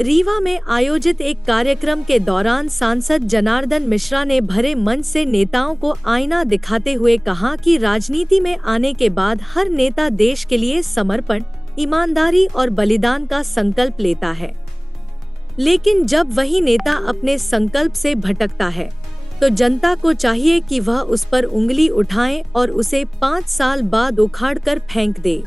रीवा में आयोजित एक कार्यक्रम के दौरान सांसद जनार्दन मिश्रा ने भरे मंच से नेताओं को आईना दिखाते हुए कहा कि राजनीति में आने के बाद हर नेता देश के लिए समर्पण, ईमानदारी और बलिदान का संकल्प लेता है। लेकिन जब वही नेता अपने संकल्प से भटकता है, तो जनता को चाहिए कि वह उस पर उंगली उठाए और उसे 5 साल बाद उखाड़कर फेंक दे।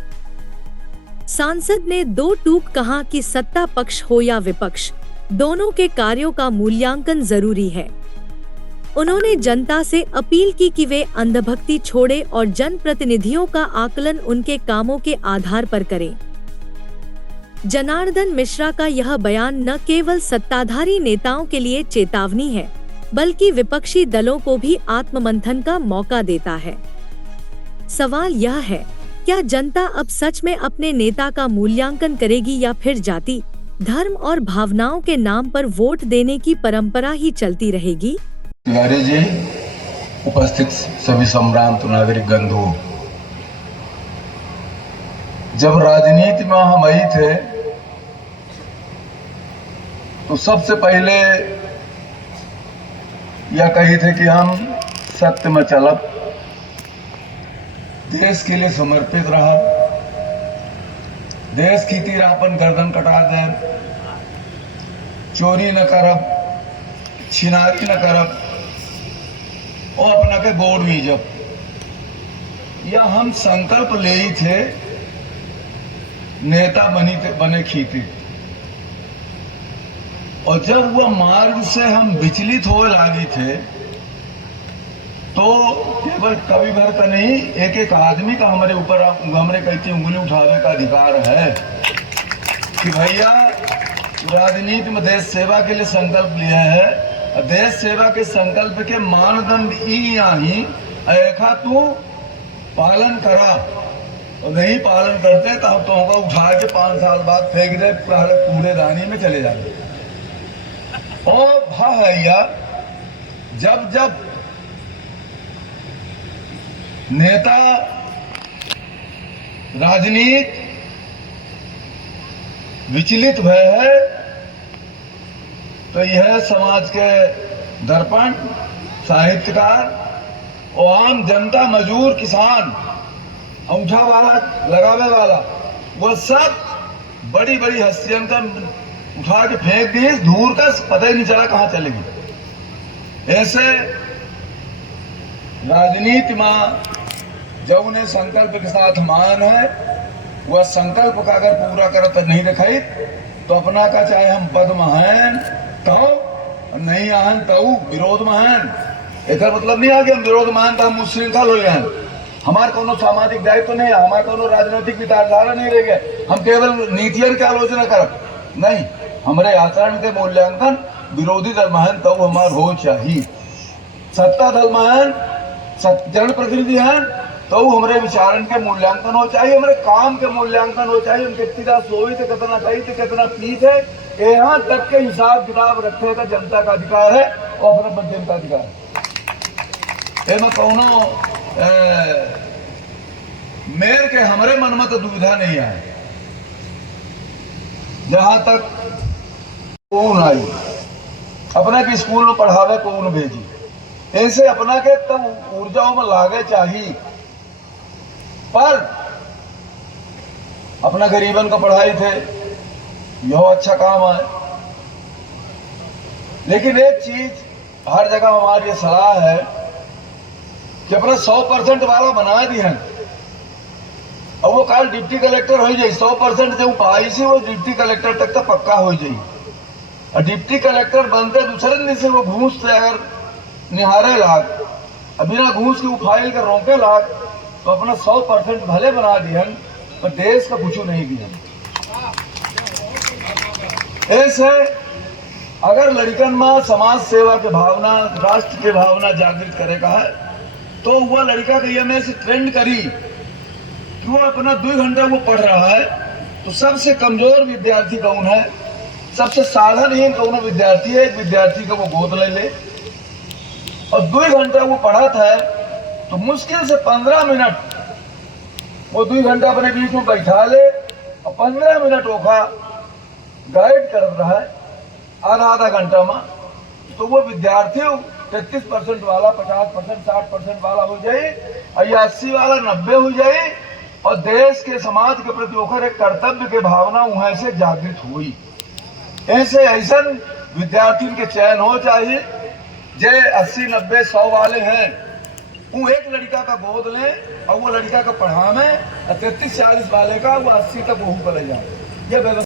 सांसद ने दो टूक कहा कि सत्ता पक्ष हो या विपक्ष, दोनों के कार्यों का मूल्यांकन जरूरी है। उन्होंने जनता से अपील की कि वे अंधभक्ति छोड़े और जनप्रतिनिधियों का आकलन उनके कामों के आधार पर करें। जनार्दन मिश्रा का यह बयान न केवल सत्ताधारी नेताओं के लिए चेतावनी है, बल्कि विपक्षी दलों को भी आत्ममंथन का मौका देता है। सवाल यह है, क्या जनता अब सच में अपने नेता का मूल्यांकन करेगी या फिर जाति, धर्म और भावनाओं के नाम पर वोट देने की परंपरा ही चलती रहेगी? तिवारी जी, उपस्थित सभी सम्भ्रांत नागरिक बंधु, जब राजनीति में हम आई थे तो सबसे पहले यह कही थे कि हम सत्य में चलब, देश के लिए समर्पित रहा, देश की तीर अपन गर्दन कटा दे, चोरी न करब, छिनारी न करब और अपना के गोड़ भी जब यह हम संकल्प ले ही थे नेता बने खीती। और जब वह मार्ग से हम विचलित हो लागी थे तो केवल कवि भर का नहीं, एक एक आदमी का हमारे ऊपर हमारे कहती उंगली उठावे का अधिकार है कि भैया राजनीति में देश सेवा के लिए संकल्प लिया है। देश सेवा के संकल्प के मानदंड ही ऐखा तू पालन करा, और नहीं पालन करते तो हम तुमको उठा के 5 साल बाद फेंक दे कूड़ेदानी में चले जाते। और भैया जब जब नेता राजनीति विचलित भय है तो यह समाज के दर्पण, साहित्यकार और आम जनता, मजदूर, किसान, अंगूठा वाला, लगावे वाला, वह सब बड़ी बड़ी हस्तियों का उठा के फेंक दी, दूर का पता ही नहीं चला कहां चलेगी। ऐसे राजनीति में जब उन्हें संकल्प के साथ मान है, वह संकल्प का अगर पूरा करत नहीं दिखाई तो अपना का चाहे हम पद में हैं तो नहीं आहन तो विरोध में हैं। एक मतलब नहीं आ कि हम विरोध में हैं तो हम मुश्रृंखल हो गए, हमारे कोनो सामाजिक दायित्व तो नहीं है, हमारे कोनो राजनीतिक विचारधारा नहीं रह गए, हम केवल नीतियों की आलोचना करब नहीं, हमारे आचरण के मूल्यांकन विरोधी दल में तो हमार हो चाहिए। सत्ता दल में जनप्रतिनिधि हैं तो हमारे विचारण के मूल्यांकन हो चाहिए, हमारे काम के मूल्यांकन हो चाहिए, उनके कितना सोई थे, कितना सही थे, कितना पी थे, यहाँ तक के हिसाब किताब रखे का जनता का अधिकार है और अपने मध्यम का अधिकार है। मैं कौनो मेयर के हमारे मन में तो दुविधा नहीं आए, जहां तक कौन आई अपना के स्कूल में पढ़ावे कौन भेजी, ऐसे अपना के तब ऊर्जाओं में लागे चाहिए। पर अपना गरीबन को पढ़ाई थे, यह अच्छा काम है। लेकिन एक चीज हर जगह हमारी ये सलाह है कि अपना 100% वाला बना दी है, और वो कल डिप्टी कलेक्टर हो जाए 100% जो पाई से वो डिप्टी कलेक्टर तक तो पक्का हो जाए। और डिप्टी कलेक्टर बनते दूसरे दिन से वो घूस से अगर निहारे लाग, बिना घूस की वो फाइल कर रोके लाग, तो अपना 100% भले बना दिया पर देश का कुछ नहीं दिया। ऐसे अगर लड़कन में समाज सेवा के भावना, राष्ट्र के भावना जागृत करेगा है तो वह लड़का के ये में से ट्रेंड करी कि वो अपना 2 घंटा वो पढ़ रहा है, तो सबसे कमजोर विद्यार्थी कौन है, सबसे साधारण कौन विद्यार्थी है, एक विद्यार्थी को वो गोद ले ले और 2 घंटा वो पढ़ा था तो मुश्किल से 15 मिनट वो 2 घंटा अपने बीच में बैठा ले और 15 मिनट ओखा गाइड कर रहा है आधा घंटा में, तो वो विद्यार्थी 33% वाला 50%, 60% वाला हो जाए और ये 80 वाला 90 हो जाए, और देश के समाज के प्रति ओकर एक कर्तव्य के भावना वहां से जागृत हुई। ऐसे ऐसा विद्यार्थियों के चयन हो चाहिए जे 80, 90, 100 वाले हैं, वो एक लड़का का गोद लें और वो लड़का का पढ़ावे, और 33, 40 वाले का वो 80 तक वहू पर ले जाए। ये